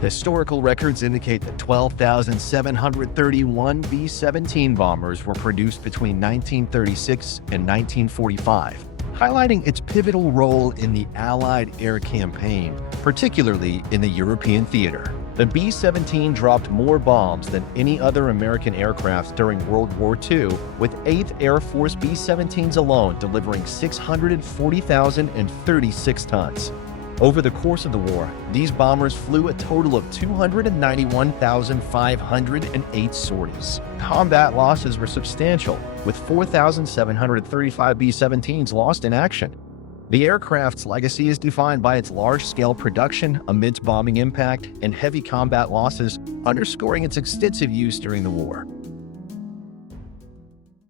Historical records indicate that 12,731 B-17 bombers were produced between 1936 and 1945, highlighting its pivotal role in the Allied air campaign, particularly in the European theater. The B-17 dropped more bombs than any other American aircraft during World War II, with 8th Air Force B-17s alone delivering 640,036 tons. Over the course of the war, these bombers flew a total of 291,508 sorties. Combat losses were substantial, with 4,735 B-17s lost in action. The aircraft's legacy is defined by its large-scale production amidst bombing impact and heavy combat losses, underscoring its extensive use during the war.